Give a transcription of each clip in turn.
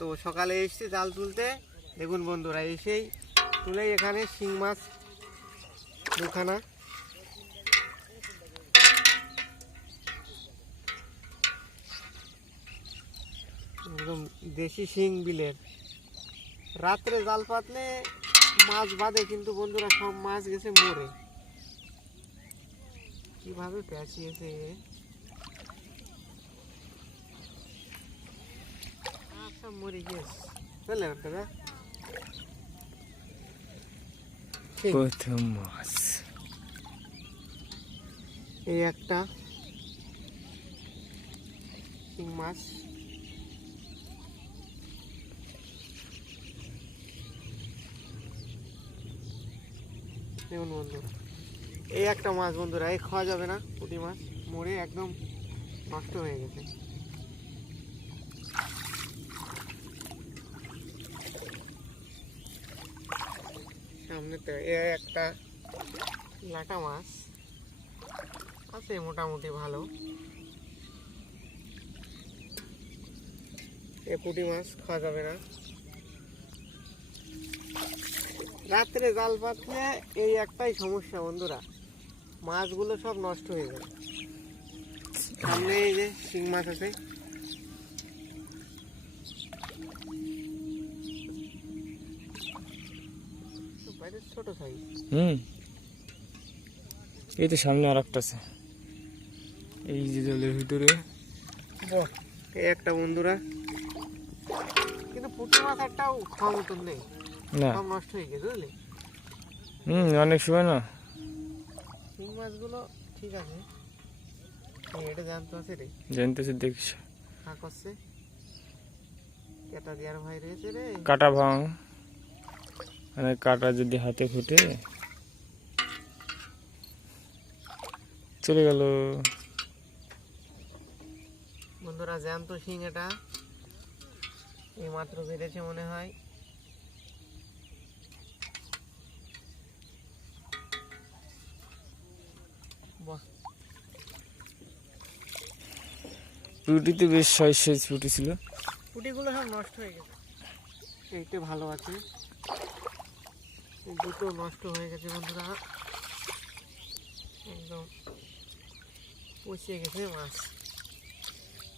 তো সকালে এসছি জাল তুলতে। দেখুন বন্ধুরা, এসেই তুলে এখানে শিং মাছ দুখানা। একদম দেশি শিং বিলের। রাত্রে জাল পাতলে মাছ বাঁধে কিন্তু বন্ধুরা সব মাছ গেছে মরে। কীভাবে পেঁচিয়েছে মাছ সব মরে প্রথম মাছ এই একটা মাছ দেখুন বন্ধুরা এই একটা মাছ বন্ধুরা এই খাওয়া যাবে না পুঁটি মাছ মরে একদম নষ্ট হয়ে গেছে সামনে তো এ একটা লাটা মাছ আছে, মোটামুটি ভালো। এ পুঁটি মাছ খাওয়া যাবে না। রাত্রে জাল পাতলে এই একটাই সমস্যা বন্ধুরা, মাছগুলো সব নষ্ট হয়ে যায়। সামনে এই যে শিং মাছ আছে। ছোট সাইজ হুম। এই তো সামনে আর একটা আছে। এই যে জলের ভিতরে। এই একটা বন্ধুরা। কিন্তু পুঁটি মাছ একটাও খাওয়া মতন নেই। না। সব নষ্ট হয়ে গেছে বুঝলি? হুম অনেক সময় না। শিং মাছগুলো ঠিক আছে। এটা জানতো আছে রে। জানতেছে দেখিস। হা করছে কেটা দিয়ার ভাই রয়েছে রে। কাটা ভাঙ। মানে কাটা যদি হাতে ফুটে। চলে গেল। বন্ধুরা জ্যান্ত শিং এটা। এই মাত্র বেড়েছে মনে হয়। বাহ রুটিতে বেশ সাইজ সাইজ ফুটেছিল পুটিগুলো সব নষ্ট হয়ে গেছে। এইটা ভালো আছে। দুটো নষ্ট হয়ে গেছে বন্ধুরা। একদম পচিয়ে গেছে মাছ।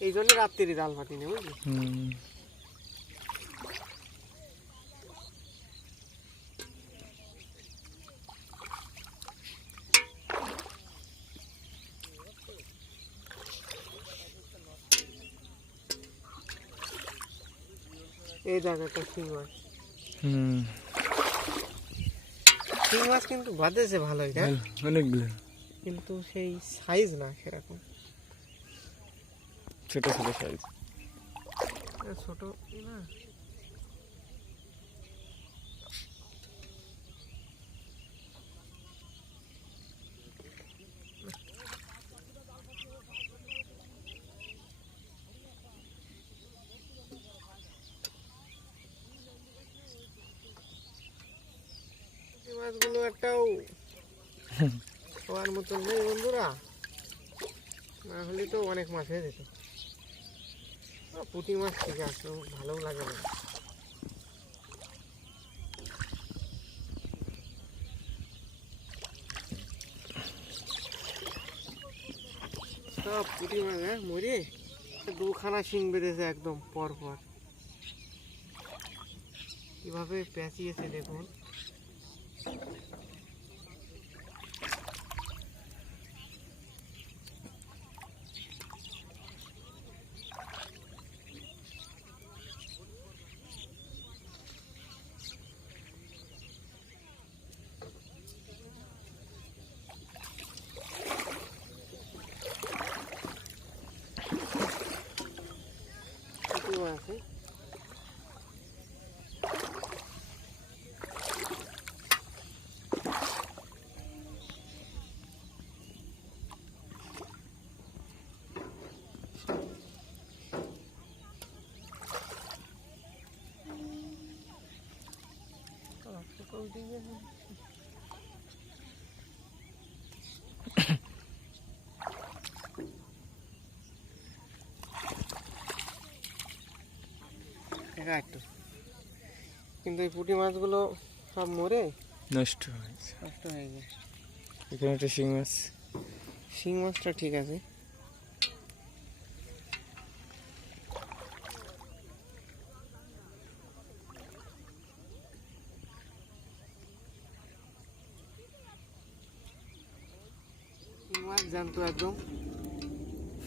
এই জন্য রাত্রি জাল পাতি নেই বুঝলি এই জায়গাটা ঠিক মাছ। হুম। শিং মাছ কিন্তু বাঁধেছে ভালোই দেখ ভালো, অনেকগুলো। কিন্তু সেই সাইজ না সেরকম। ছোট ছোট সাইজ ছোট না। এই মাছগুলো একটাও খাওয়ার মতন নেই বন্ধুরা। না হলে তো অনেক মাছ হয়ে যেত। পুঁটি মাছ ঠিক আছে ভালো লাগে না। সব পুঁটি মাছ হ্যাঁ মরে দুখানা শিং বেঁধেছে একদম পর পর কীভাবে পেঁচিয়েছে দেখুন পুঁটি মাছ আছে শুকনো দিয়ে দেখা একটু কিন্তু এই পুঁটি মাছগুলো সব মরে? নষ্ট হয়েছে। নষ্ট হয়ে যায় এখানে একটা শিং মাছ। শিং মাছটা ঠিক আছে। শিং জানতো একদম।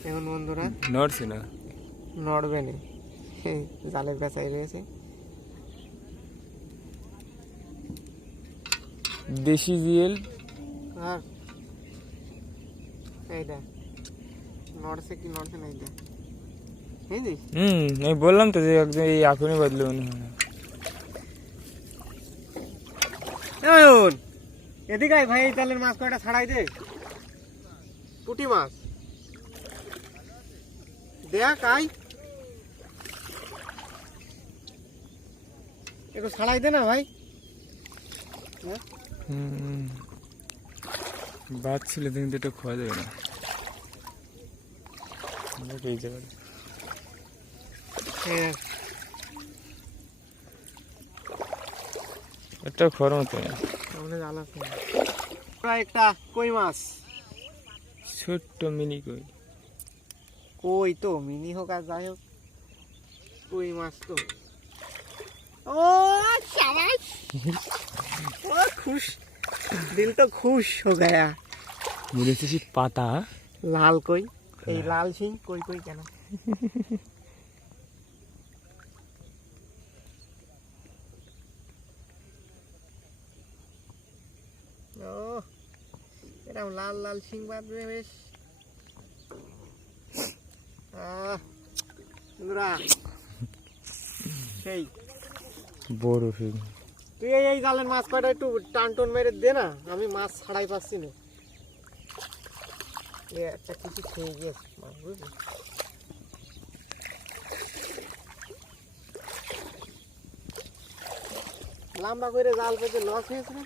এখন বন্ধুরা নড়ছে না? নড়বে না। জালের কাছাই রয়েছে। দেশি জিয়েল আর এইটা নড়ছে কি নড়ছে না এইটা এই হুম আমি বললাম তো যে একদম এই এখনই বদলে মনে হয়। এদিকে ভাই এই জালের মাছ কয়টা ছাড়াই দে। পুঁটি মাছ। দেখ আই। একটু ছাড়াই দে না ভাই। হ্যাঁ? হুম। বাদ ছিল কিন্তু এটা খাওয়া যাবে না। এই হ্যাঁ। একটা কই মাছ? ছোট্ট মিনি কই? কই তো মিনি হোক আর যাই হোক। কই মাছ তো? ও সাবাস ও খুশ। দিল তো খুশ হো গয়া। মনে পাতা। লাল কই? এই হ্যাঁ। লাল সিং কই কই কেন? এরকম লাল লাল সিং বাঁধবে বেশ। বন্ধুরা, সেই। বড় শিং। তুই এই জালের মাছ কয়টা একটু টান টন মেরে দে না আমি মাছ ছাড়াই পাচ্ছি না। একটা কিছু খেয়ে গিয়েছে মাছ বুঝলি? লম্বা করে জাল পেতে লস হয়েছে না?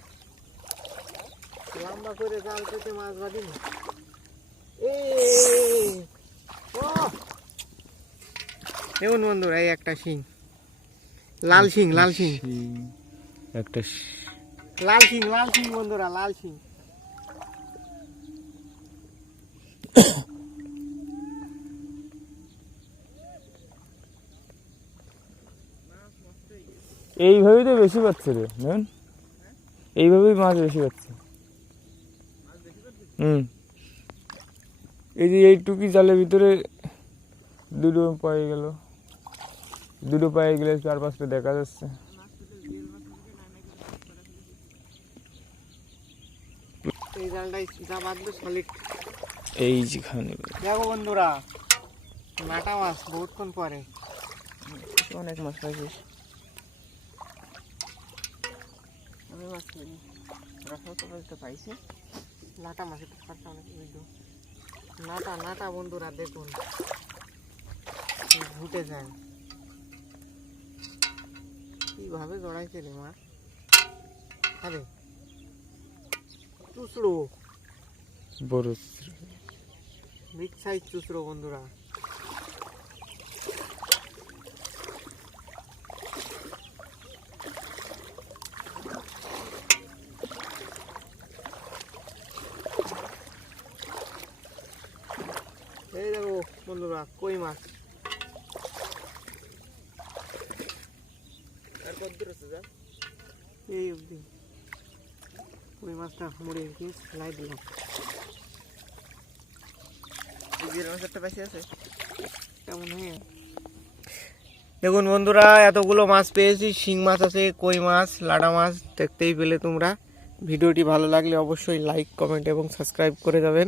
লম্বা করে জাল পেতে মাছ ও। এমন বন্ধুরা এই একটা শিং? লাল শিং লাল শিং। শিং একটা লাল সিং লাল সিং বন্ধুরা লাল সিং এইভাবেই তো বেশি পাচ্ছে রে জানেন এইভাবেই মাছ বেশি পাচ্ছে। হুম। এই যে এইটুকি জালের ভিতরে দুটো পায়ে গেল। দুটো পায়ে গেলে চার পাঁচটা দেখা যাচ্ছে। এই এই যেখানে। দেখো বন্ধুরা নাটা মাছ বহুতক্ষণ পরে। অনেক মাছ আমি পাইছি। নাটা মাছ একটু খাটটা অনেক নাটা নাটা বন্ধুরা দেখুন। ঘুটে যায়। কীভাবে জড়াইছে রে মা? আরে চুচড়ো বড় বিগ সাইজ চুচড়ো বন্ধুরা এই দেখো বন্ধুরা কই মাছ? আর কত দূর আছে যা? এই অবধি। কই মাছটা গিয়ে সেলাই দিলাম। কেমন দেখুন বন্ধুরা এতগুলো মাছ পেয়েছি শিং মাছ আছে কই মাছ লাডা মাছ দেখতেই পেলে তোমরা। ভিডিওটি ভালো লাগলে অবশ্যই লাইক কমেন্ট এবং সাবস্ক্রাইব করে যাবেন।